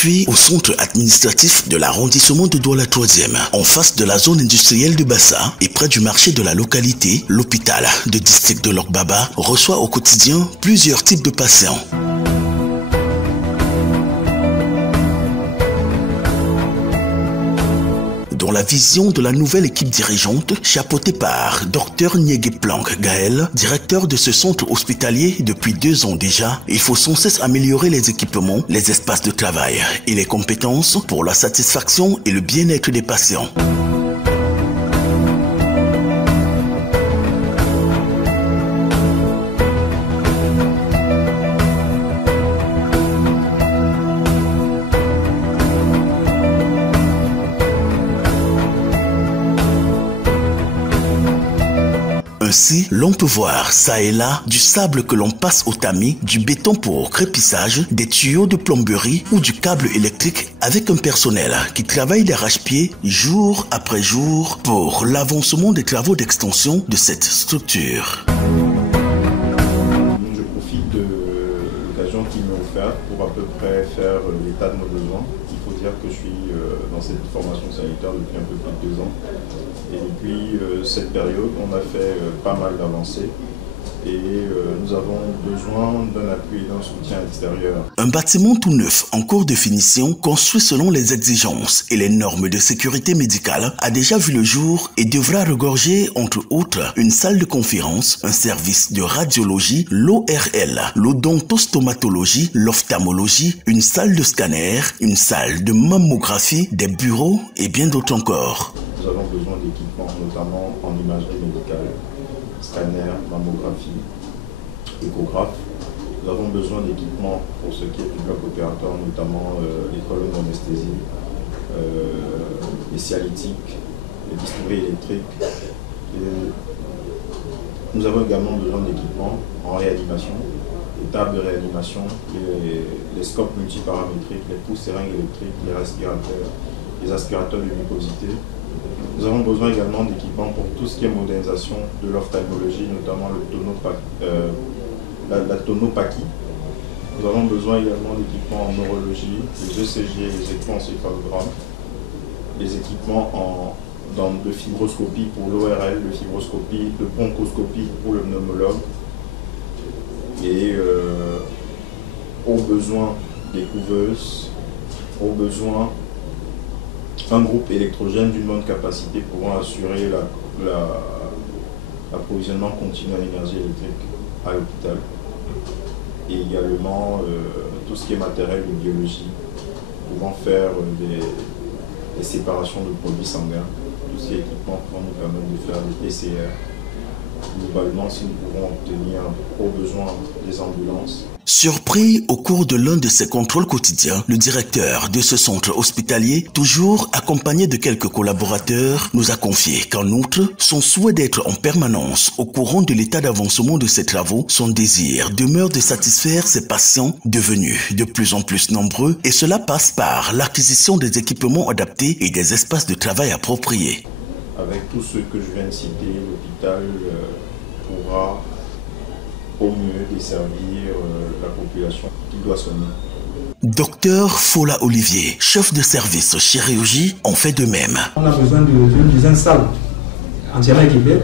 Situé au centre administratif de l'arrondissement de Douala 3e, en face de la zone industrielle de Bassa et près du marché de la localité, l'hôpital de district de Lokbaba reçoit au quotidien plusieurs types de patients. Dans la vision de la nouvelle équipe dirigeante, chapeautée par Dr Niégué Planck Gaël, directeur de ce centre hospitalier depuis 2 ans déjà, il faut sans cesse améliorer les équipements, les espaces de travail et les compétences pour la satisfaction et le bien-être des patients. Ainsi, l'on peut voir ça et là du sable que l'on passe au tamis, du béton pour crépissage, des tuyaux de plomberie ou du câble électrique avec un personnel qui travaille d'arrache-pied jour après jour pour l'avancement des travaux d'extension de cette structure. Je profite de l'occasion qui m'est offerte pour à peu près faire l'état de nos besoins. Il faut dire que je suis dans cette formation sanitaire depuis un peu plus de 2 ans. Et depuis cette période, on a fait pas mal d'avancées et nous avons besoin d'un appui et d'un soutien extérieur. Un bâtiment tout neuf en cours de finition, construit selon les exigences et les normes de sécurité médicale, a déjà vu le jour et devra regorger, entre autres, une salle de conférence, un service de radiologie, l'ORL, l'odontostomatologie, l'ophtalmologie, une salle de scanner, une salle de mammographie, des bureaux et bien d'autres encore. Nous avons besoin d'équipements, notamment en imagerie médicale, scanner, mammographie, échographe. Nous avons besoin d'équipements pour ce qui est du bloc opératoire, notamment les colonnes d'anesthésie, les sialytiques, les bistouris électriques. Nous avons également besoin d'équipements en réanimation, les tables de réanimation, les scopes multiparamétriques, les pouces-seringues électriques, les respirateurs, les aspirateurs de mucosité. Nous avons besoin également d'équipements pour tout ce qui est modernisation de l'ophtalmologie, notamment la tonopathie. Nous avons besoin également d'équipements en neurologie, les ECG, les électroencéphalogrammes, les équipements de fibroscopie pour l'ORL, de bronchoscopie pour le pneumologue, et au besoin des couveuses, au besoin un groupe électrogène d'une bonne capacité pouvant assurer l'approvisionnement continu en énergie électrique à l'hôpital. Et également tout ce qui est matériel de biologie, pouvant faire des séparations de produits sanguins, tous ces équipements pouvant nous permettre de faire des PCR. Globalement, si nous pouvons obtenir au besoin des ambulances. Surpris au cours de l'un de ses contrôles quotidiens, le directeur de ce centre hospitalier, toujours accompagné de quelques collaborateurs, nous a confié qu'en outre, son souhait d'être en permanence au courant de l'état d'avancement de ses travaux, son désir demeure de satisfaire ses patients devenus de plus en plus nombreux, et cela passe par l'acquisition des équipements adaptés et des espaces de travail appropriés. Avec tout ce que je viens de citer, l'hôpital pourra au mieux desservir la population qui doit soigner. Docteur Fola Olivier, chef de service chirurgie, en fait de même. On a besoin d'une salle entièrement équipée.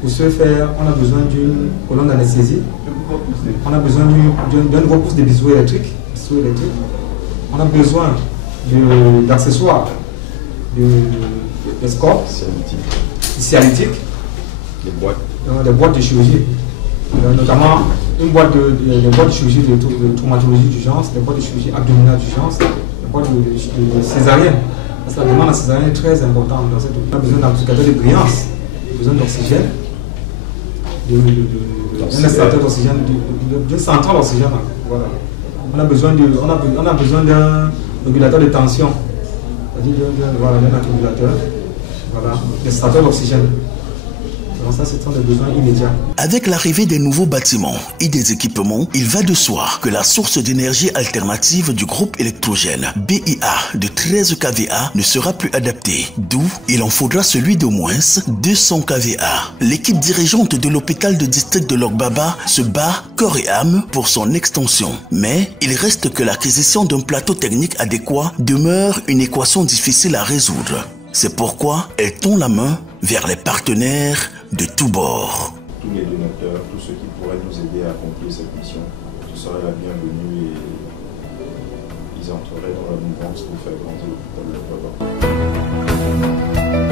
Pour ce faire, on a besoin d'une colonne d'anesthésie. On a besoin d'un gros pouce de biseau électrique. On a besoin d'accessoires, des scopes, sialytiques, des boîtes de chirurgie. Notamment une boîte de chirurgie de traumatologie d'urgence, des boîtes de chirurgie abdominale d'urgence, des boîtes de césarienne. Parce que la demande en césarienne est très importante dans cette hôpital. On a besoin d'amplificateurs de brillance, besoin d'oxygène, d'un extracteur d'oxygène, d'une centrale d'oxygène. Voilà. On a besoin d'un régulateur de tension, c'est-à-dire d'un accumulateur, voilà, d'extracteur d'oxygène. Donc ça, c'est un des besoins immédiats. Avec l'arrivée des nouveaux bâtiments et des équipements, il va de soi que la source d'énergie alternative du groupe électrogène BIA de 13 kVA ne sera plus adaptée, d'où il en faudra celui d'au moins 200 kVA. L'équipe dirigeante de l'hôpital de district de Logbaba se bat corps et âme pour son extension. Mais il reste que l'acquisition d'un plateau technique adéquat demeure une équation difficile à résoudre. C'est pourquoi elle tend la main vers les partenaires de tous bords. Tous les donateurs, tous ceux qui pourraient nous aider à accomplir cette mission, ce serait la bienvenue et ils entreraient dans la mouvance pour faire grandir l'hôpital de Logbaba.